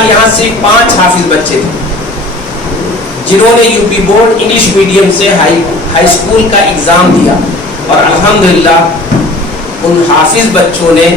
سال یہاں صرف 5 حافظ بچے تھے جنہوں نے U P board English medium سے ہائی اسکول کا ایگزام دیا، اور الحمدللہ ان حافظ بچوں نے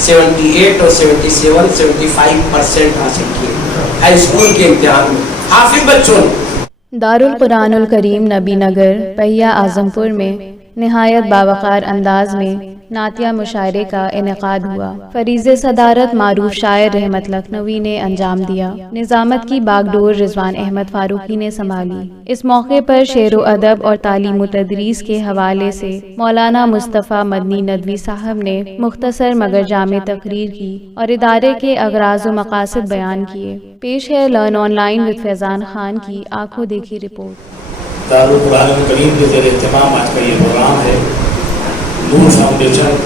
78 اور 75% حاصل کیے ہائی اسکول کے امتحان میں، حافظ بچوں نے۔ دارالقرآن الکریم نبی نگر پہیہ اعظم پور میں نہایت باوقار انداز میں نعتیہ مشاعرے کا انعقاد ہوا۔ فریض صدارت معروف شاعر رحمت لکھنوی نے انجام دیا، نظامت کی باغ ڈور رضوان احمد فاروقی نے سنبھالی۔ اس موقع پر شعر و ادب اور تعلیم و تدریس کے حوالے سے مولانا مصطفیٰ مدنی ندوی صاحب نے مختصر مگر جامع تقریر کی اور ادارے کے اغراض و مقاصد بیان کیے۔ پیش ہے لرن آن لائن وذ فیضان خان کی آنکھوں دیکھی رپورٹ۔ دارالقرآن الکریم کے زیر اہتمام آج کا یہ پروگرام ہے۔ نور فاؤنڈیشن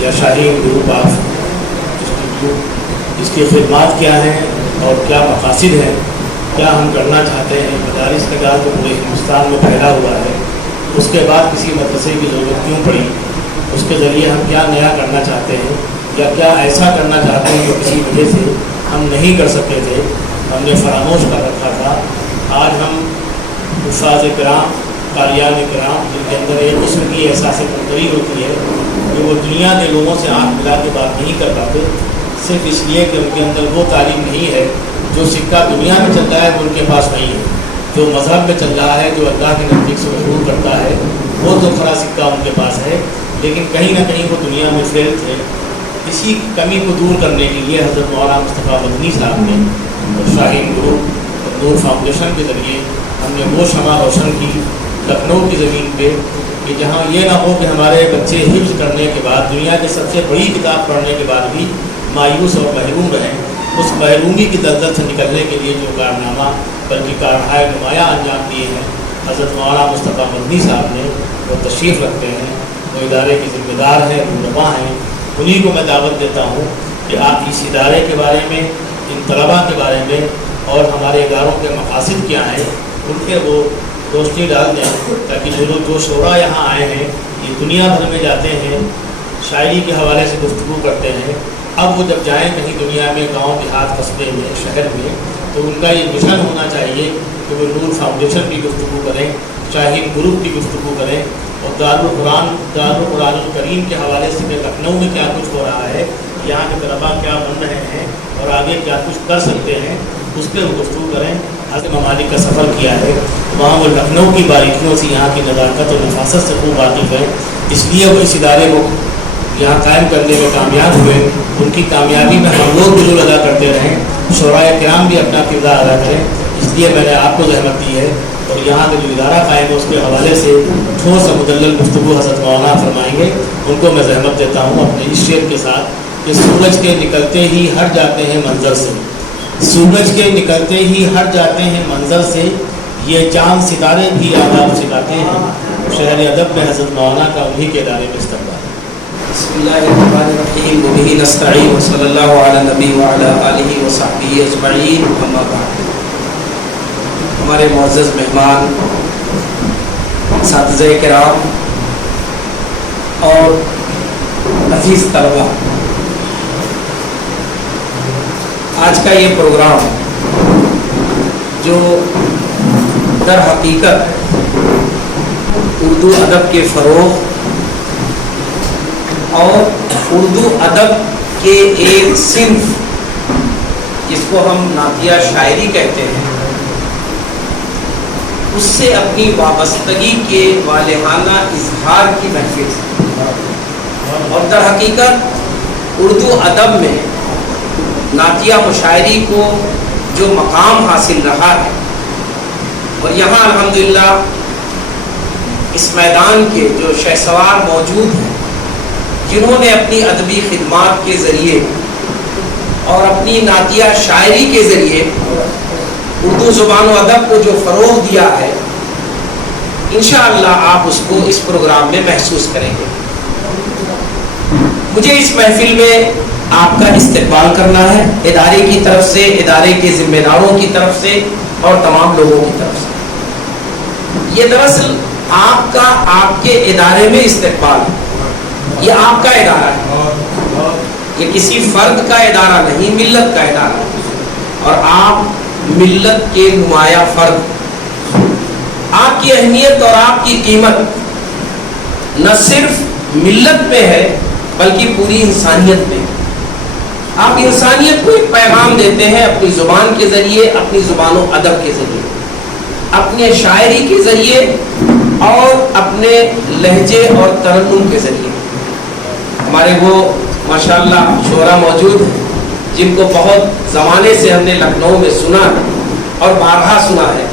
یا شاہین گروپ آف انسٹیٹیوٹ، اس کی خدمات کیا ہیں اور کیا مقاصد ہیں، کیا ہم کرنا چاہتے ہیں، مدارس نگار جو پورے ہندوستان میں پھیلا ہوا ہے، اس کے بعد کسی مدرسے کی ضرورت کیوں پڑی، اس کے ذریعے ہم کیا نیا کرنا چاہتے ہیں یا کیا ایسا کرنا چاہتے ہیں جو کسی وجہ سے ہم نہیں کر سکتے تھے، ہم نے فراموش کر رکھا تھا۔ آج ہم حفاظ کرام، قاریان کرام، جن کے اندر ایک قسم کی احساس برتری ہوتی ہے کہ وہ دنیا کے لوگوں سے آنکھ ملا کے بات نہیں کر پاتے، صرف اس لیے کہ ان کے اندر وہ تعلیم نہیں ہے۔ جو سکہ دنیا میں چل رہا ہے وہ ان کے پاس نہیں ہے، جو مذہب میں چل رہا ہے، جو اللہ کے نزدیک سے مشہور کرتا ہے، وہ تو خرا سکہ ان کے پاس ہے، لیکن کہیں نہ کہیں وہ دنیا میں فیل تھے۔ اسی کمی کو دور کرنے کے لیے حضرت مولانا مصطفیٰ مدنی صاحب نے شاہین گروپ اور نور فاؤنڈیشن کے ذریعے ہم نے وہ شمع روشن کی لکھنؤ کی زمین پہ کہ جہاں یہ نہ ہو کہ ہمارے بچے حفظ کرنے کے بعد، دنیا کی سب سے بڑی کتاب پڑھنے کے بعد بھی مایوس اور محروم رہیں۔ اس محرومی کی دلدل سے نکلنے کے لیے جو کارنامہ بلکہ کارہائے نمایاں انجام دیے ہیں حضرت مولانا مصطفیٰ مدنی صاحب نے، وہ تشریف رکھتے ہیں، وہ ادارے کے ذمہ دار ہیں، رہنما ہیں۔ انہیں کو میں دعوت دیتا ہوں کہ آپ اس ادارے کے بارے میں، ان طلباء کے بارے میں اور ہمارے اداروں کے مقاصد کیا ہیں ان کے وہ روشنی ڈال دیں، تاکہ جو شعراء یہاں آئے ہیں یہ دنیا بھر میں جاتے ہیں، شاعری کے حوالے سے گفتگو کرتے ہیں، اب وہ جب جائیں کہیں دنیا میں، گاؤں دیہات قصبے میں، شہر میں، تو ان کا یہ مشن ہونا چاہیے کہ وہ نور فاؤنڈیشن کی گفتگو کریں، شاہین گروپ کی گفتگو کریں، اور دارالقرآن الکریم کے حوالے سے کہ لکھنؤ میں کیا کچھ ہو رہا ہے، یہاں کے طلباء کیا بن رہے ہیں اور آگے کیا کچھ کر سکتے ہیں، اس پہ وہ گفتگو کریں۔ حضرت ممالک کا سفر کیا ہے، وہاں وہ لکھنؤ کی باریکیوں سے، یہاں کی نزاکت اور نفاست سے خوب واقف ہے، اس لیے وہ اس ادارے کو یہاں قائم کرنے میں کامیاب ہوئے۔ ان کی کامیابی میں ہم لوگ بھی رول ادا کرتے رہیں، شعراء کرام بھی اپنا کردار ادا کریں، اس لیے میں نے آپ کو زحمت دی ہے، اور یہاں کا جو ادارہ قائم ہے اس کے حوالے سے ٹھوس اور مدلل گفتگو حضرت مولانا فرمائیں گے، ان کو میں زحمت دیتا ہوں اپنے اس شعر کے ساتھ کہ سورج کے نکلتے ہی ہٹ جاتے ہیں منظر سے، سورج کے نکلتے ہی ہٹ جاتے ہیں منظر سے، یہ چاند ستارے بھی آداب سکھاتے ہیں۔ شہر ادب میں حضرت مولانا کا انہی کے ادارے میں استقبال۔ بسم اللہ الرحمن الرحیم وبہ نستعین وصلی اللہ علی نبی وعلی آلہ وصحبہ اجمعین، اما بعد۔ ہمارے معزز مہمان، اساتذہ کرام اور عزیز طلباء، آج کا یہ پروگرام جو در حقیقت اردو ادب کے فروغ اور اردو ادب کے ایک صنف جس کو ہم نعتیہ شاعری کہتے ہیں، اس سے اپنی وابستگی کے والہانہ اظہار کی محفل ہے، اور در حقیقت اردو ادب میں نعتیہ مشاعری کو جو مقام حاصل رہا ہے، اور یہاں الحمدللہ اس میدان کے جو شہسوار موجود ہیں جنہوں نے اپنی ادبی خدمات کے ذریعے اور اپنی نعتیہ شاعری کے ذریعے اردو زبان و ادب کو جو فروغ دیا ہے، انشاءاللہ آپ اس کو اس پروگرام میں محسوس کریں گے۔ مجھے اس محفل میں آپ کا استقبال کرنا ہے، ادارے کی طرف سے، ادارے کے ذمہ داروں کی طرف سے اور تمام لوگوں کی طرف سے۔ یہ دراصل آپ کا آپ کے ادارے میں استقبال ہے، یہ آپ کا ادارہ ہے، یہ کسی فرد کا ادارہ نہیں، ملت کا ادارہ ہے۔ اور آپ ملت کے نمایاں فرد. آپ کی اہمیت اور آپ کی قیمت نہ صرف ملت میں ہے بلکہ پوری انسانیت میں. آپ انسانیت کو ایک پیغام دیتے ہیں اپنی زبان کے ذریعے, اپنی زبان و ادب کے ذریعے, اپنے شاعری کے ذریعے اور اپنے لہجے اور ترنم کے ذریعے. ہمارے وہ ماشاءاللہ شعراء موجود ہیں جن کو بہت زمانے سے ہم نے لکھنؤ میں سنا اور بارہا سنا ہے,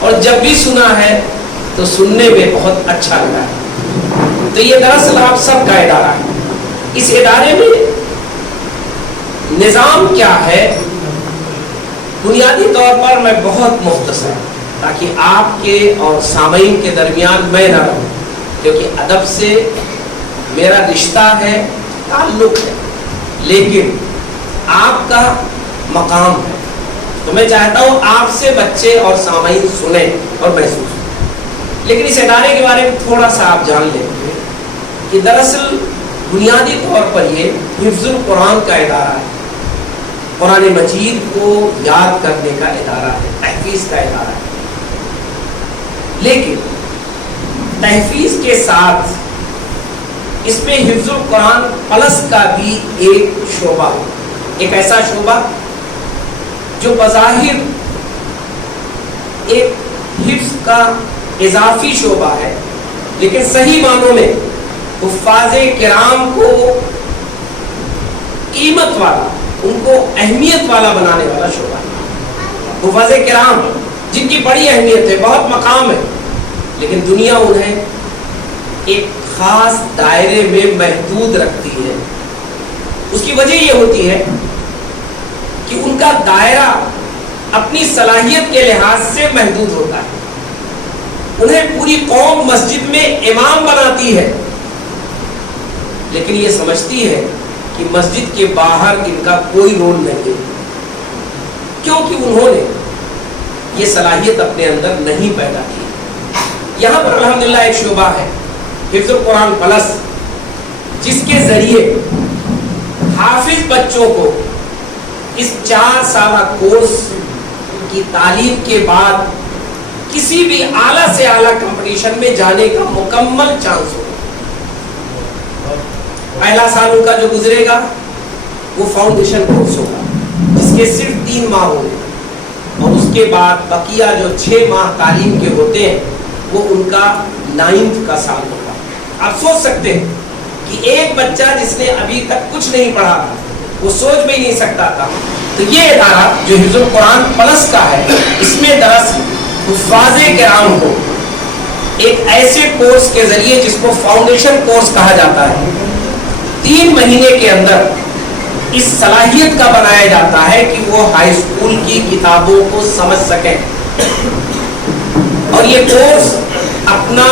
اور جب بھی سنا ہے تو سننے میں بہت اچھا لگا ہے. تو یہ دراصل آپ سب کا ادارہ ہے. اس ادارے میں نظام کیا ہے, بنیادی طور پر میں بہت مختصر تاکہ آپ کے اور سامعین کے درمیان میں نہ رہوں, کیونکہ ادب سے میرا رشتہ ہے, تعلق ہے, لیکن آپ کا مقام ہے. تو میں چاہتا ہوں آپ سے بچے اور سامعین سنیں اور محسوس کریں. لیکن اس ادارے کے بارے میں تھوڑا سا آپ جان لیں کہ دراصل بنیادی طور پر یہ حفظ القرآن کا ادارہ ہے, قرآن مجید کو یاد کرنے کا ادارہ ہے, تحفیظ کا ادارہ ہے. لیکن تحفیظ کے ساتھ اس میں حفظ القرآن پلس کا بھی ایک شعبہ, ایک ایسا شعبہ جو بظاہر ایک حفظ کا اضافی شعبہ ہے, لیکن صحیح معنوں میں حفاظ کرام کو قیمت والا, ان کو اہمیت والا بنانے والا شعبہ ہے. حفاظ کرام جن کی بڑی اہمیت ہے, بہت مقام ہے, لیکن دنیا انہیں ایک خاص دائرے میں محدود رکھتی ہے. اس کی وجہ یہ ہوتی ہے کہ ان کا دائرہ اپنی صلاحیت کے لحاظ سے محدود ہوتا ہے. انہیں پوری قوم مسجد میں امام بناتی ہے, لیکن یہ سمجھتی ہے کہ مسجد کے باہر ان کا کوئی رول نہیں ہے, کیونکہ انہوں نے یہ صلاحیت اپنے اندر نہیں پیدا کی. یہاں پر الحمدللہ ایک شعبہ ہے حفظ القرآن پلس, جس کے ذریعے حافظ بچوں کو اس 4 سالہ کورس کی تعلیم کے بعد کسی بھی اعلیٰ سے اعلیٰ کمپٹیشن میں جانے کا مکمل چانس ہوگا. پہلا سال ان کا جو گزرے گا وہ فاؤنڈیشن کورس ہوگا, جس کے صرف 3 ماہ ہوں گے, اور اس کے بعد بقیہ جو 6 ماہ تعلیم کے ہوتے ہیں وہ ان کا 9th کا سال ہوگا. آپ سوچ سکتے ہیں کہ ایک بچہ جس نے ابھی تک کچھ نہیں پڑھا تھا وہ سوچ بھی نہیں سکتا تھا. تو یہ ادارہ جو حفظ القرآن پلس کا ہے, اس میں دراصل حفاظ کرام کو ایک ایسے کورس کے ذریعے جس کو فاؤنڈیشن کورس کہا جاتا ہے, 3 مہینے کے اندر اس صلاحیت کا بنایا جاتا ہے کہ وہ ہائی اسکول کی کتابوں کو سمجھ سکیں. اور یہ کورس اپنا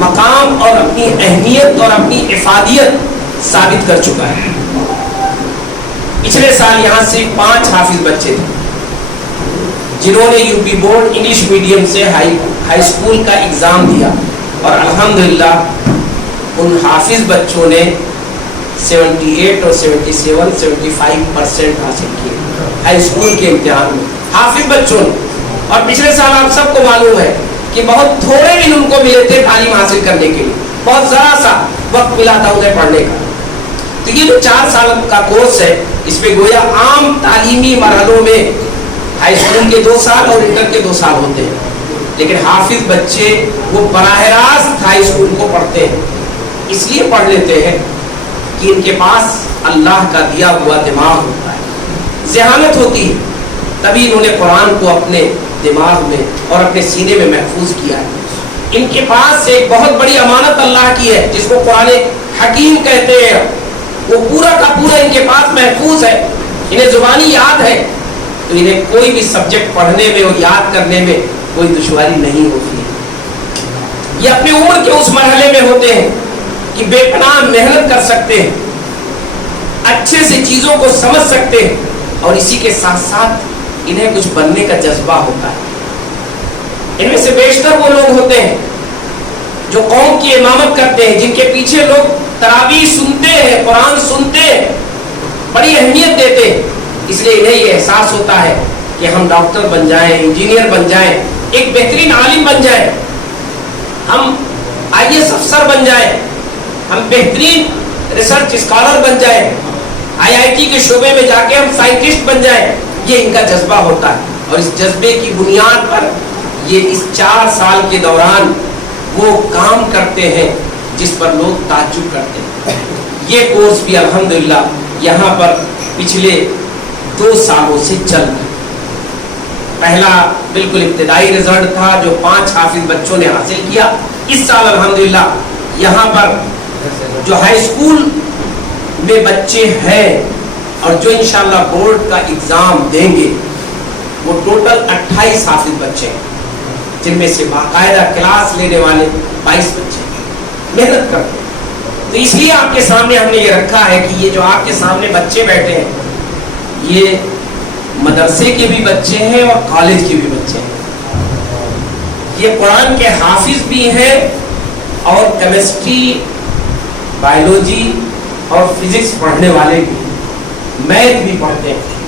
مقام اور اپنی اہمیت اور اپنی افادیت ثابت کر چکا ہے. پچھلے سال یہاں سے 5 حافظ بچے تھے جنہوں نے U P board English medium سے ہائی اسکول کا ایگزام دیا, اور الحمدللہ ان حافظ بچوں نے 78 اور 77-75% حاصل کیے ہائی اسکول کے امتحان میں, حافظ بچوں نے. اور پچھلے سال آپ سب کو معلوم ہے کہ بہت تھوڑے دن ان کو ملے تھے تعلیم حاصل کرنے کے لیے, بہت ذرا سا وقت ملا تھا انہیں پڑھنے کا. تو یہ جو 4 سال کا کورس ہے, اس میں گویا عام تعلیمی مرحلوں میں ہائی اسکول کے 2 سال اور انٹر کے 2 سال ہوتے ہیں, لیکن حافظ بچے وہ براہ راست ہائی اسکول کو پڑھتے ہیں. اس لیے پڑھ لیتے ہیں کہ ان کے پاس اللہ کا دیا ہوا دماغ ہوتا ہے, ذہانت ہوتی ہے, تبھی انہوں نے قرآن کو اپنے دماغ میں اور اپنے سینے میں محفوظ کیا ہے. ان کے پاس ایک بہت بڑی امانت اللہ کی ہے جس کو قرآن حکیم کہتے ہیں, وہ پورا کا پورا ان کے پاس محفوظ ہے, انہیں زبانی یاد ہے, تو انہیں کوئی بھی سبجیکٹ پڑھنے میں اور یاد کرنے میں کوئی دشواری نہیں ہوتی ہے. یہ اپنی عمر کے اس مرحلے میں ہوتے ہیں کہ بے پناہ محنت کر سکتے ہیں, اچھے سے چیزوں کو سمجھ سکتے ہیں, اور اسی کے ساتھ ساتھ انہیں کچھ بننے کا جذبہ ہوتا ہے. ان میں سے بیشتر وہ لوگ ہوتے ہیں جو قوم کی امامت کرتے ہیں, جن کے پیچھے لوگ تراویح سنتے ہیں, قرآن سنتے ہیں, بڑی اہمیت دیتے ہیں. اس لیے انہیں یہ احساس ہوتا ہے کہ ہم ڈاکٹر بن جائیں, انجینئر بن جائیں, ایک بہترین عالم بن جائیں, ہم IAS افسر بن جائیں, ہم بہترین ریسرچ اسکالر بن جائیں, IIT کے شعبے میں جا کے ہم سائنٹسٹ بن جائیں. یہ ان کا جذبہ ہوتا ہے, اور اس جذبے کی بنیاد پر یہ اس 4 سال کے دوران وہ کام کرتے ہیں جس پر لوگ تعجب کرتے ہیں. یہ کورس بھی الحمدللہ یہاں پر پچھلے 2 سالوں سے چل رہا ہے. پہلا بالکل ابتدائی رزلٹ تھا جو 5 حافظ بچوں نے حاصل کیا. اس سال الحمدللہ یہاں پر جو ہائی اسکول میں بچے ہیں اور جو انشاءاللہ بورڈ کا ایگزام دیں گے وہ ٹوٹل 28 حافظ بچے ہیں, جن میں سے باقاعدہ کلاس لینے والے 22 بچے محنت کرتے ہیں. تو اس لیے آپ کے سامنے ہم نے یہ رکھا ہے کہ یہ جو آپ کے سامنے بچے بیٹھے ہیں یہ مدرسے کے بھی بچے ہیں اور کالج کے بھی بچے ہیں. یہ قرآن کے حافظ بھی ہیں اور کیمسٹری, بایولوجی اور فزکس پڑھنے والے بھی, میتھ بھی پڑھتے ہیں,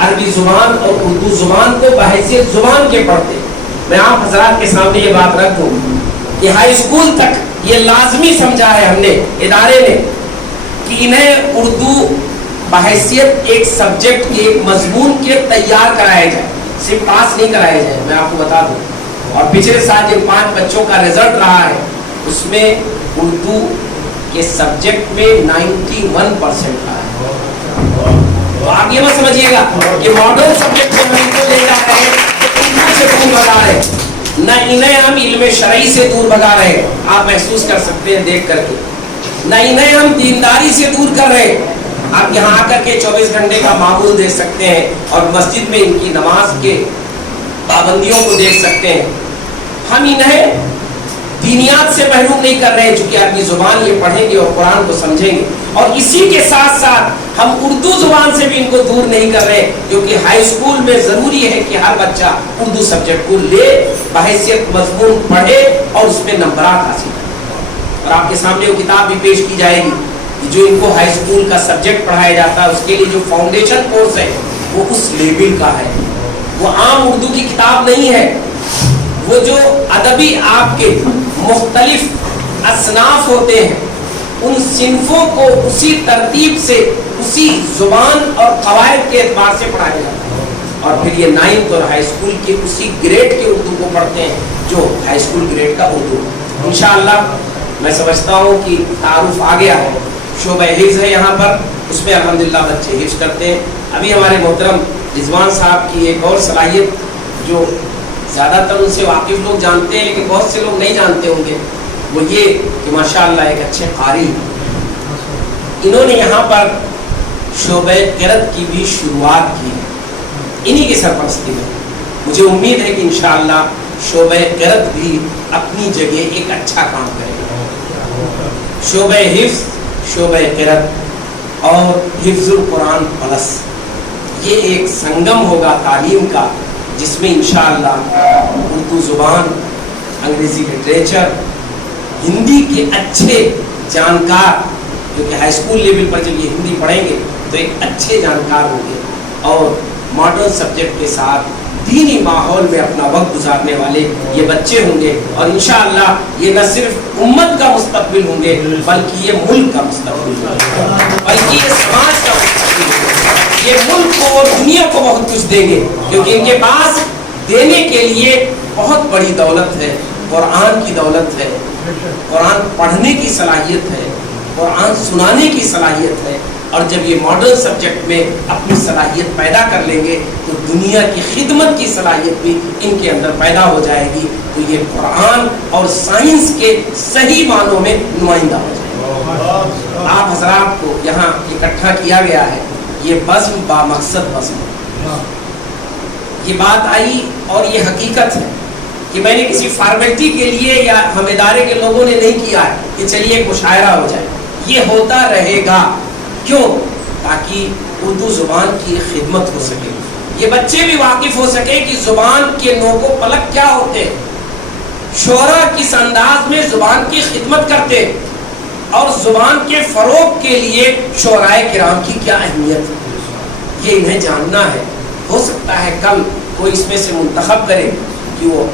عربی زبان اور اردو زبان کو بحیثیت زبان کے پڑھتے ہیں. میں آپ حضرات کے سامنے یہ بات رکھ دوں کہ ہائی اسکول تک یہ لازمی سمجھا ہے ہم نے, ادارے نے, کہ انہیں اردو بحیثیت ایک سبجیکٹ کے, ایک مضمون کے تیار کرایا جائے, صرف پاس نہیں کرایا جائے. میں آپ کو بتا دوں, اور پچھلے سال جن 5 بچوں کا رزلٹ رہا ہے اس میں اردو کے سبجیکٹ میں 91% رہا ہے. تو آپ یہ مت سمجھیے گا کہ ماڈرن سبجیکٹ کو ہم کو لے جا رہے ہیں اردو سے دور بھگا رہے ہیں, نہ انہیں ہم علم شرعی سے دور بھگا رہے ہیں. آپ محسوس کر سکتے ہیں دیکھ کر کے, نہ انہیں ہم دینداری سے دور کر رہے ہیں. آپ یہاں آ کر کے 24 گھنٹے کا معمول دیکھ سکتے ہیں اور مسجد میں ان کی نماز کے پابندیوں کو دیکھ سکتے ہیں. ہم انہیں دینیات سے محروم نہیں کر رہے ہیں, چونکہ عربی زبان یہ پڑھیں گے اور قرآن کو سمجھیں گے, اور اسی کے ساتھ ساتھ ہم اردو زبان سے بھی ان کو دور نہیں کر رہے, کیونکہ ہائی اسکول میں ضروری ہے کہ ہر بچہ اردو سبجیکٹ کو لے, بحیثیت مضمون پڑھے اور اس میں نمبرات حاصل کرے. اور آپ کے سامنے وہ کتاب بھی پیش کی جائے گی جو ان کو ہائی اسکول کا سبجیکٹ پڑھایا جاتا ہے, اس کے لیے جو فاؤنڈیشن کورس ہے وہ اس لیول کا ہے. وہ عام اردو کی کتاب نہیں ہے, وہ جو ادبی آپ کے مختلف اصناف ہوتے ہیں ان صنفوں کو اسی ترتیب سے, اسی زبان اور قواعد کے اعتبار سے پڑھایا جاتا ہے. اور پھر یہ 9th اور ہائی اسکول کے اسی گریڈ کے اردو کو پڑھتے ہیں جو ہائی اسکول گریڈ کا اردو. انشاءاللہ میں سمجھتا ہوں کہ تعارف آ گیا ہے. شعبہ حفظ ہے یہاں پر, اس میں الحمدللہ بچے حفظ کرتے ہیں. ابھی ہمارے محترم رضوان صاحب کی ایک اور صلاحیت جو زیادہ تر ان سے واقف لوگ جانتے ہیں لیکن بہت سے لوگ نہیں جانتے ہوں گے, وہ یہ کہ ماشاءاللہ ایک اچھے قاری انہوں نے یہاں پر شعبہ قرأت کی بھی شروعات کی, انہی کی سرپرستی میں. مجھے امید ہے کہ انشاءاللہ شعبہ قرأت بھی اپنی جگہ ایک اچھا کام کرے گا. شعبہ حفظ, شعبہ قرأت اور حفظ القرآن پلس یہ ایک سنگم ہوگا تعلیم کا, جس میں انشاءاللہ اردو زبان, انگریزی لٹریچر, ہندی کے اچھے جانکار, کیونکہ ہائی اسکول لیول پر جب یہ ہندی پڑھیں گے تو ایک اچھے جانکار ہوں گے, اور ماڈرن سبجیکٹ کے ساتھ دینی ماحول میں اپنا وقت گزارنے والے یہ بچے ہوں گے. اور انشاءاللہ یہ نہ صرف امت کا مستقبل ہوں گے بلکہ یہ ملک کا مستقبل ہوگا, بلکہ یہ سماج کا مستقبل ہوگا. یہ ملک کو اور دنیا کو بہت کچھ دیں گے, کیونکہ ان کے پاس دینے کے لیے بہت بڑی دولت ہے, قرآن کی دولت ہے, قرآن پڑھنے کی صلاحیت ہے, قرآن سنانے کی صلاحیت ہے. اور جب یہ ماڈرن سبجیکٹ میں اپنی صلاحیت پیدا کر لیں گے تو دنیا کی خدمت کی صلاحیت بھی ان کے اندر پیدا ہو جائے گی. تو یہ قرآن اور سائنس کے صحیح معنوں میں نمائندہ ہو جائے گا. آپ حضرات کو یہاں اکٹھا کیا گیا ہے, یہ بزم با مقصد بزم. یہ بات آئی اور یہ حقیقت ہے کہ میں نے کسی فارمیلٹی کے لیے یا ہم ادارے کے لوگوں نے نہیں کیا ہے کہ چلیے ایک مشاعرہ ہو جائے. یہ ہوتا رہے گا. کیوں؟ تاکہ اردو زبان کی خدمت ہو سکے, یہ بچے بھی واقف ہو سکے کہ زبان کے نوک و پلک کیا ہوتے ہیں, شعراء کس انداز میں زبان کی خدمت کرتے, اور زبان کے فروغ کے لیے شعراء کرام کی کیا اہمیت ہے. یہ انہیں جاننا ہے. ہو سکتا ہے کل کوئی اس میں سے منتخب کرے کہ وہ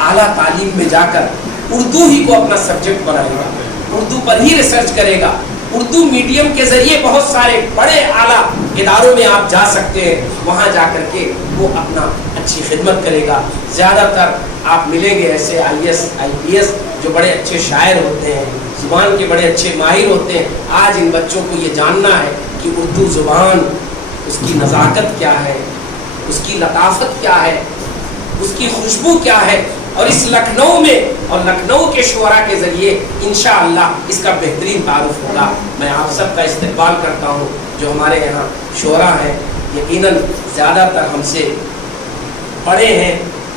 اعلیٰ تعلیم میں جا کر اردو ہی کو اپنا سبجیکٹ بنائے گا, اردو پر ہی ریسرچ کرے گا. اردو میڈیم کے ذریعے بہت سارے بڑے اعلیٰ اداروں میں آپ جا سکتے ہیں, وہاں جا کر کے وہ اپنا اچھی خدمت کرے گا. زیادہ تر آپ ملیں گے ایسے IAS IPS جو بڑے اچھے شاعر ہوتے ہیں, زبان کے بڑے اچھے ماہر ہوتے ہیں. آج ان بچوں کو یہ جاننا ہے کہ اردو زبان, اس کی نزاکت کیا ہے, اس کی لطافت کیا ہے, اس کی خوشبو کیا ہے. اور اس لکھنؤ میں اور لکھنؤ کے شعراء کے ذریعے انشاءاللہ اس کا بہترین تعارف ہوگا. میں آپ سب کا استقبال کرتا ہوں. جو ہمارے یہاں شعراء ہیں یقیناً زیادہ تر ہم سے بڑے ہیں,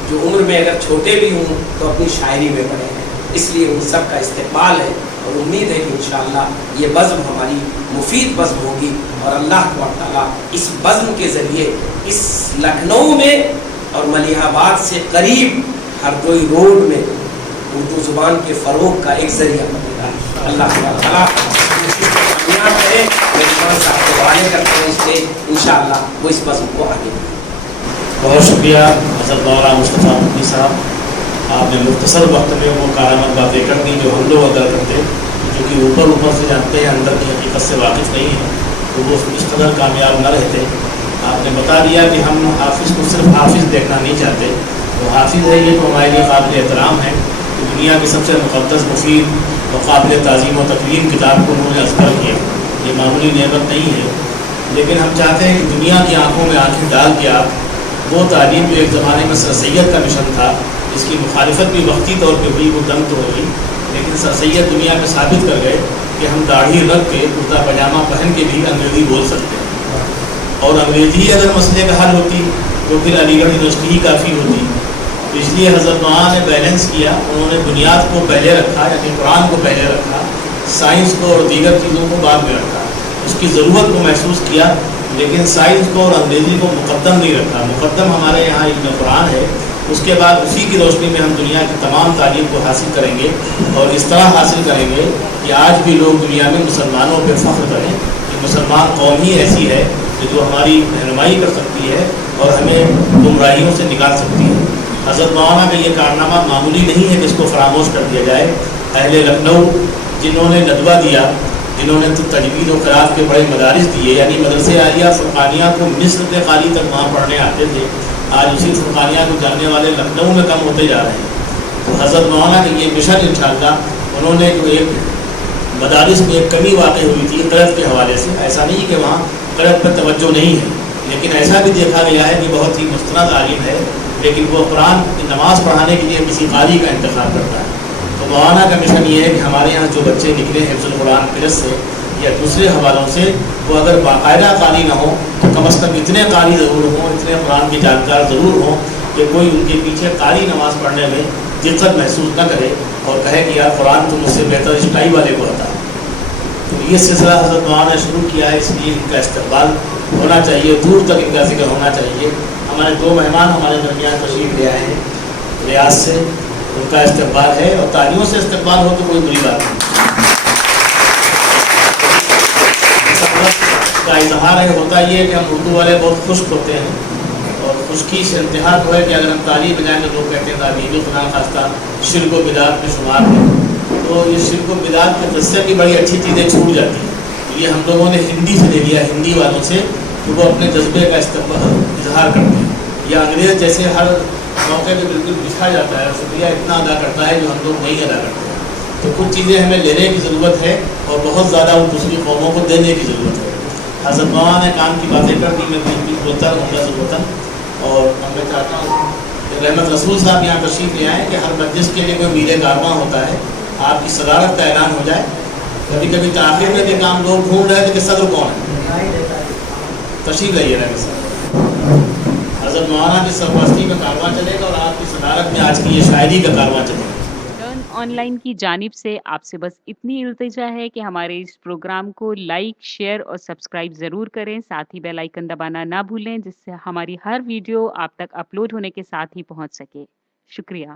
جو عمر میں اگر چھوٹے بھی ہوں تو اپنی شاعری میں بڑے ہیں. اس لیے ان سب کا استقبال ہے اور امید ہے کہ انشاءاللہ یہ بزم ہماری مفید بزم ہوگی, اور اللہ تعالیٰ اس بزم کے ذریعے اس لکھنؤ میں اور ملیح آباد سے قریب ہردوئی روڈ میں اردو زبان کے فروغ کا ایک ذریعہ بنے گا. اللہ تعالیٰ کامیاب کرے. میں امام صاحب کو حوالے کرتا ہوں اس لیے انشاءاللہ وہ اس بزم کو آگے بڑھائیں. بہت شکریہ حضرت مولانا مصطفیٰ مفتی صاحب, آپ نے مختصر وقت میں وہ کارآمد باتیں کر دی جو ہم لوگ اگر کرتے, جو کہ اوپر سے جانتے ہیں, اندر کی حقیقت سے واقف نہیں ہیں, تو وہ اس قدر کامیاب نہ رہتے. آپ نے بتا دیا کہ ہم حافظ کو صرف حافظ دیکھنا نہیں چاہتے. وہ حافظ ہے, یہ تو ہمارے لیے قابل احترام ہے. دنیا کی سب سے مقدس, مفید و قابل تعظیم و تکریم کتاب کو انہوں نے اذکر کیا. یہ معمولی نعمت نہیں ہے, لیکن ہم چاہتے ہیں کہ دنیا کی آنکھوں میں آنکھیں ڈال کے آپ وہ تعلیم جو ایک زمانے میں سر سید کا مشن تھا, جس کی مخالفت بھی وقتی طور پہ ہوئی, وہ دم تو ہوئی, لیکن سر سید دنیا میں ثابت کر گئے کہ ہم داڑھی رکھ کے کرتا پاجامہ پہن کے بھی انگریزی بول سکتے ہیں. اور انگریزی اگر مسئلے کا حل ہوتی تو پھر علی گڑھ یونیورسٹی ہی کافی ہوتی. تو اس لیے حضرت مولانا نے بیلنس کیا. انہوں نے بنیاد کو پہلے رکھا, یعنی قرآن کو پہلے رکھا, سائنس کو اور دیگر چیزوں کو بعد میں رکھا. اس کی ضرورت کو محسوس کیا, لیکن سائنس کو اور انگریزی کو مقدم نہیں رکھا. مقدم ہمارے یہاں علم قرآن ہے. اس کے بعد اسی کی روشنی میں ہم دنیا کی تمام تعلیم کو حاصل کریں گے, اور اس طرح حاصل کریں گے کہ آج بھی لوگ دنیا میں مسلمانوں پہ فخر کریں کہ مسلمان قوم ہی ایسی ہے جو ہماری رہنمائی کر سکتی ہے اور ہمیں گمراہیوں سے نکال سکتی ہے. حضرت مولانا کا یہ کارنامہ معمولی نہیں ہے کہ اس کو فراموش کر دیا جائے. اہل لکھنؤ جنہوں نے ندوہ دیا, جنہوں نے تجوید و قرات کے بڑے مدارس دیے, یعنی مدرسے عالیہ فرقانیہ کو مصر کے قاری تک وہاں پڑھنے آتے تھے, آج اسی فرقانیہ کو جاننے والے لکھنؤ میں کم ہوتے جا رہے ہیں. تو حضرت مولانا کا یہ مشن انشاءاللہ, انہوں نے جو ایک مدارس میں ایک کمی واقع ہوئی تھی قرت کے حوالے سے, ایسا نہیں کہ وہاں قرت پر توجہ نہیں ہے, لیکن ایسا بھی دیکھا گیا ہے کہ بہت ہی مستند عالم ہے, لیکن وہ قرآن کی نماز پڑھانے کے لیے کسی قاری کا انتخاب کرتا ہے. تو مولانا کا مشن یہ ہے کہ ہمارے یہاں جو بچے نکلے حفظ القرآن قرت سے یا دوسرے حوالوں سے, وہ اگر باقاعدہ قاری نہ ہوں تو کم از کم اتنے قاری ضرور ہوں, اتنے قرآن کے جانکار ضرور ہوں کہ کوئی ان کے پیچھے قاری نماز پڑھنے میں دقت محسوس نہ کرے اور کہے کہ یار قرآن تو مجھ سے بہتر اسٹائی والے کو آتا ہے. تو یہ سلسلہ حضرت مولانا نے شروع کیا ہے, اس لیے ان کا استقبال ہونا چاہیے, دور تک ان کا ذکر ہونا چاہیے. ہمارے دو مہمان ہمارے درمیان تشریف لے آئے ہیں ریاض سے, ان کا استقبال ہے, اور تالیوں سے استقبال ہو تو کوئی بری بات نہیں. کا اظہار ہے ہوتا یہ ہے کہ ہم اردو والے بہت خشک ہوتے ہیں, اور خشکی سے انتہا تو ہے کہ اگر ہم تالی بجائیں تو لوگ کہتے ہیں تعلیم خدا خواستہ شرک و بدعت میں شمار ہے. تو یہ شرک و بدعت کے دس سے بھی بڑی اچھی چیزیں چھوٹ جاتی ہیں. یہ ہم لوگوں نے ہندی سے لے لیا, ہندی والوں سے, کہ وہ اپنے جذبے کا اظہار کرتے ہیں, یا انگریز جیسے ہر موقع پہ بالکل بچھا جاتا ہے اور شکریہ اتنا ادا کرتا ہے جو ہم لوگ نہیں ادا کرتے ہیں. تو کچھ چیزیں ہمیں لینے کی ضرورت ہے اور بہت زیادہ ان دوسری قوموں کو دینے کی ضرورت ہے. حضرت مولانا نے کام کی باتیں کر دی, میں بالکل بولتا رہوں گا ضرورتاً. اور میں چاہتا ہوں کہ رحمت رسول صاحب یہاں تشریف لے آئیں کہ ہر مجلس کے لیے کوئی میر کارواں ہوتا ہے, آپ کی صدارت کا اعلان ہو جائے. کبھی کبھی تاخیر میں بھی کام لوگ ڈھونڈ رہے تھے کہ صدر کون ہے. تشریف لائیے رحمت صاحب. حضرت مولانا کی سرپرستی کا کارواں چلے گا اور آپ کی صدارت میں آج کی یہ شاعری کا کارواں چلے گا. لرن آن لائن کی جانب سے آپ سے بس اتنی التجا ہے کہ ہمارے اس پروگرام کو لائک، شیئر اور سبسکرائب ضرور کریں. ساتھ ہی بیل آئیکن دبانا نہ بھولیں جس سے ہماری ہر ویڈیو آپ تک اپلوڈ ہونے کے ساتھ ہی پہنچ سکے. شکریہ.